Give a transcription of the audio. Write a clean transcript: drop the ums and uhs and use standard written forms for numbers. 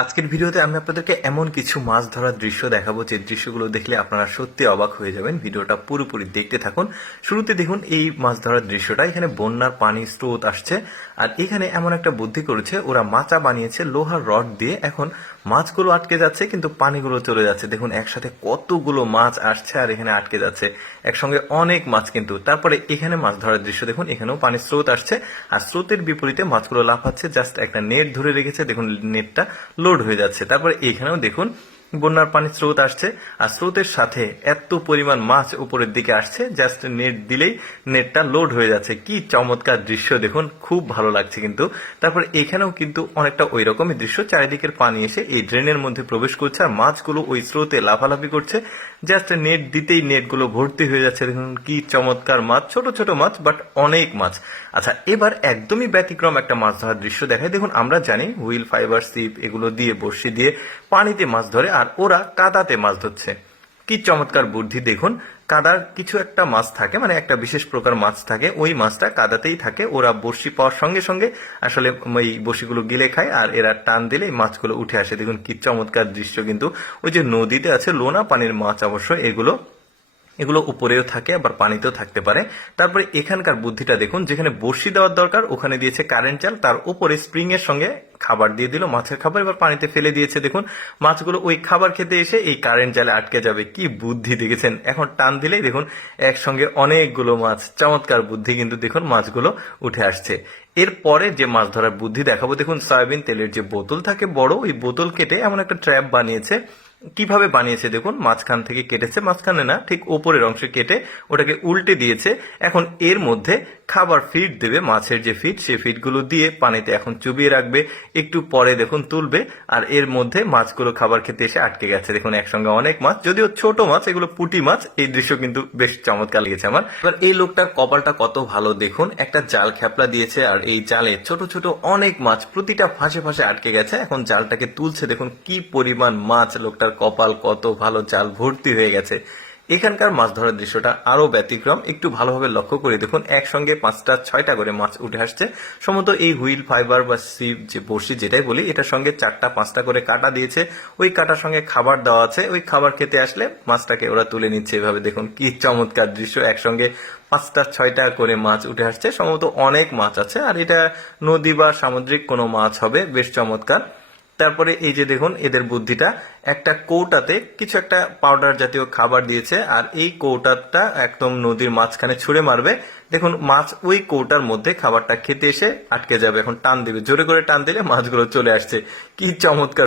আজকের ভিডিওতে আমি আপনাদেরকে এমন কিছু মাছ ধরার দৃশ্য দেখাবো যে দৃশ্যগুলো দেখলে আপনারা সত্যি অবাক হয়ে যাবেন। ভিডিওটা পুরোপুরি দেখতে থাকুন। শুরুতে দেখুন এই মাছ ধরার দৃশ্যটা। এখানে বন্যার পানি স্রোত আসছে আর এখানে এমন একটা বুদ্ধি করেছে, ওরা মাচা বানিয়েছে লোহার রড দিয়ে। এখন মাছগুলো আটকে যাচ্ছে কিন্তু পানিগুলো চলে যাচ্ছে। দেখুন একসাথে কতগুলো মাছ আসছে আর এখানে আটকে যাচ্ছে একসঙ্গে অনেক মাছ কিন্তু। তারপরে এখানে মাছ ধরার দৃশ্য দেখুন, এখানেও পানির স্রোত আসছে আর স্রোতের বিপরীতে মাছগুলো লাফাচ্ছে। জাস্ট একটা নেট ধরে রেখেছে, দেখুন নেটটা লোড হয়ে যাচ্ছে। তারপরে এখানেও দেখুন বন্যার পানির স্রোত আসছে আর স্রোতের সাথে এত পরিমাণ মাছ উপরের দিকে আসছে, জাস্ট নেট দিলেই নেটটা লোড হয়ে যাচ্ছে। কি চমৎকার দৃশ্য দেখুন, খুব ভালো লাগছে কিন্তু। তারপর এখানেও কিন্তু অনেকটা ওই রকমই দৃশ্য, চারিদিকের পানি এসে এই ড্রেনের মধ্যে প্রবেশ করছে আর মাছগুলো ওই স্রোতে লাফালাফি করছে। জাস্ট নেট দিতেই নেটগুলো ভর্তি হয়ে যাচ্ছে। দেখুন কি চমৎকার মাছ, ছোট ছোট মাছ বাট অনেক মাছ। আচ্ছা, এবার একদমই ব্যতিক্রম একটা মাছ ধরার দৃশ্য দেখায়। দেখুন আমরা জানি হুইল, ফাইবার, সিপ এগুলো দিয়ে বড়শি দিয়ে পানিতে মাছ ধরে আর ওরা কাদাতে মাছ ধরছে। কি চমৎকার বুদ্ধি দেখুন। কাদার কিছু একটা মাছ থাকে, মানে একটা বিশেষ প্রকার মাছ থাকে, ওই মাছটা কাদাতেই থাকে। ওরা বড়শি পাওয়ার সঙ্গে সঙ্গে আসলে ওই বড়শিগুলো গিলে খায় আর এরা টান দিলে মাছগুলো উঠে আসে। দেখুন কি চমৎকার দৃশ্য কিন্তু। ওই যে নদীতে আছে লোনা পানির মাছ, অবশ্য এগুলো এগুলো উপরেও থাকে আবার পানিতেও থাকতে পারে। তারপরে এখানকার বুদ্ধিটা দেখুন, যেখানে বড়শি দেওয়ার দরকার ওখানে দিয়েছে কারেন্ট জাল, তার উপরে স্প্রিং এর সঙ্গে খাবার দিয়ে দিল, মাছের খাবার, এবার পানিতে ফেলে দিয়েছে। দেখুন মাছগুলো ওই খাবার খেতে এসে এই কারেন্ট জালে আটকে যাবে। কি বুদ্ধি দেখেছেন, এখন টান দিলেই দেখুন একসঙ্গে অনেকগুলো মাছ। চমৎকার বুদ্ধি কিন্তু। দেখুন মাছগুলো উঠে আসছে। এরপরে যে মাছ ধরার বুদ্ধি দেখাবো, দেখুন সয়াবিন তেলের যে বোতল থাকে বড়, ওই বোতল কেটে এমন একটা ট্র্যাপ বানিয়েছে। কিভাবে বানিয়েছে দেখুন, মাঝখান থেকে কেটেছে, মাঝখানে না ঠিক ওপরের অংশে কেটে ওটাকে উল্টে দিয়েছে। এখন এর মধ্যে খাবার ফিড দেবে, মাছের যে ফিড, সেই ফিডগুলো দিয়ে পানিতে এখন চুবিয়ে রাখবে। একটু পরে দেখুন তুলবে আর এর মধ্যে মাছগুলো খাবার খেতে এসে আটকে গেছে। দেখুন একসঙ্গে অনেক মাছ, যদিও ছোট মাছ, এগুলো পুঁটি মাছ। এই দৃশ্য কিন্তু বেশ চমৎকার লেগেছে আমার। এবার এই লোকটার কপালটা কত ভালো দেখুন, একটা জাল খ্যাপলা দিয়েছে আর এই জালে ছোট ছোট অনেক মাছ প্রতিটা ফাঁসে ফাঁসে আটকে গেছে। এখন জালটাকে তুলছে, দেখুন কি পরিমাণ মাছ। লোকটার কপাল কত ভালো, জাল ভর্তি হয়ে গেছে। এখানকার মাছ ধরার দৃশ্যটা আরো ব্যতিক্রম। একটু ভালোভাবে লক্ষ্য করে দেখুন, একসঙ্গে 5টা 6টা করে মাছ উঠে আসছে। সম্ভবত এই হুইল, ফাইবার বা সিপ যে বড়শি যেটাই বলি, এটার সঙ্গে 4টা 5টা করে কাটা দিয়েছে। ওই কাটার সঙ্গে খাবার দেওয়া আছে, ওই খাবার খেতে আসলে মাছটাকে ওরা তুলে নিচ্ছে। এভাবে দেখুন কি চমৎকার দৃশ্য, একসঙ্গে 5টা 6টা করে মাছ উঠে আসছে। সম্ভবত অনেক মাছ আছে আর এটা নদী বা সামুদ্রিক কোনো মাছ হবে। বেশ চমৎকার। তারপরে এই যে দেখুন এদের বুদ্ধিটা, একটা কৌটাতে কিছু একটা পাউডার জাতীয় খাবার দিয়েছে আর এই কৌটাটা একদম নদীর মাঝখানে ছুঁড়ে মারবে। দেখুন মাছ ওই কৌটার মধ্যে খাবারটা খেতে এসে আটকে যাবে। এখন টান দিবে, জোরে করে টান দিলে মাছগুলো চলে আসছে। কি চমৎকার